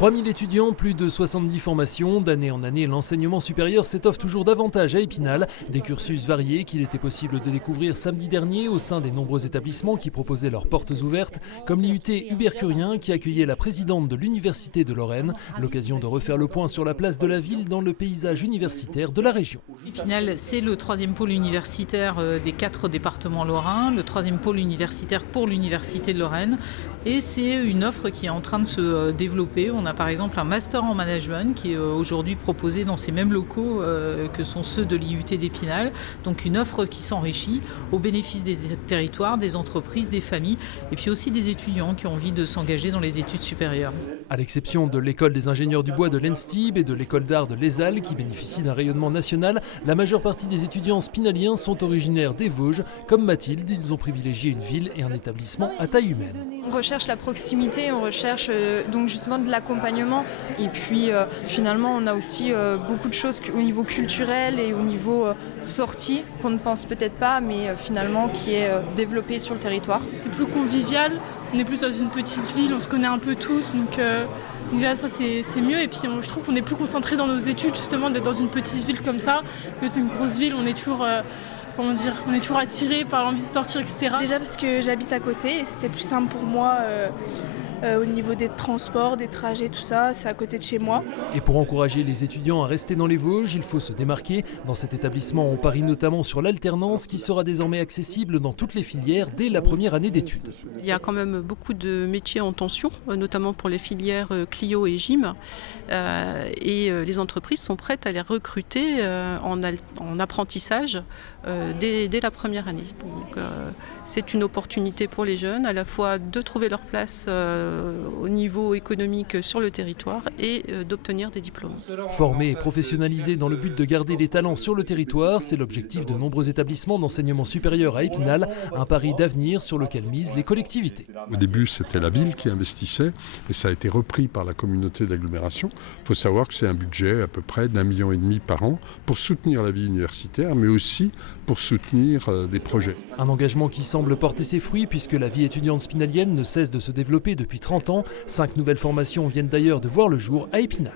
3000 étudiants, plus de 70 formations. D'année en année, l'enseignement supérieur s'étoffe toujours davantage à Épinal. Des cursus variés qu'il était possible de découvrir samedi dernier au sein des nombreux établissements qui proposaient leurs portes ouvertes, comme l'IUT Hubert-Curien qui accueillait la présidente de l'Université de Lorraine. L'occasion de refaire le point sur la place de la ville dans le paysage universitaire de la région. Épinal, c'est le troisième pôle universitaire des 4 départements lorrains, le troisième pôle universitaire pour l'Université de Lorraine. Et c'est une offre qui est en train de se développer. On a par exemple un master en management qui est aujourd'hui proposé dans ces mêmes locaux que sont ceux de l'IUT d'Épinal. Donc une offre qui s'enrichit au bénéfice des territoires, des entreprises, des familles et puis aussi des étudiants qui ont envie de s'engager dans les études supérieures. À l'exception de l'école des ingénieurs du bois de l'ENSTIB et de l'école d'art de l'ESAL qui bénéficient d'un rayonnement national, la majeure partie des étudiants spinaliens sont originaires des Vosges. Comme Mathilde, ils ont privilégié une ville et un établissement à taille humaine. On recherche la proximité, on recherche donc justement de l'accompagnement et puis finalement on a aussi beaucoup de choses au niveau culturel et au niveau sortie qu'on ne pense peut-être pas mais finalement qui est développé sur le territoire. C'est plus convivial, on est plus dans une petite ville, on se connaît un peu tous donc déjà ça c'est mieux et puis je trouve qu'on est plus concentré dans nos études justement d'être dans une petite ville comme ça que dans une grosse ville, on est toujours... on est toujours attiré par l'envie de sortir, etc. Déjà parce que j'habite à côté et c'était plus simple pour moi au niveau des transports, des trajets, tout ça, c'est à côté de chez moi. Et pour encourager les étudiants à rester dans les Vosges, il faut se démarquer. Dans cet établissement, on parie notamment sur l'alternance qui sera désormais accessible dans toutes les filières dès la première année d'études. Il y a quand même beaucoup de métiers en tension, notamment pour les filières Clio et Gym. Et les entreprises sont prêtes à les recruter en apprentissage dès la première année. Donc c'est une opportunité pour les jeunes à la fois de trouver leur place au niveau économique sur le territoire et d'obtenir des diplômes. Formés et professionnalisés dans le but de garder les talents sur le territoire, c'est l'objectif de nombreux établissements d'enseignement supérieur à Épinal, un pari d'avenir sur lequel misent les collectivités. Au début, c'était la ville qui investissait et ça a été repris par la communauté d'agglomération. Il faut savoir que c'est un budget à peu près d'1,5 million par an pour soutenir la vie universitaire, mais aussi pour soutenir des projets. Un engagement qui semble porter ses fruits puisque la vie étudiante spinalienne ne cesse de se développer depuis 30 ans. 5 nouvelles formations viennent d'ailleurs de voir le jour à Épinal.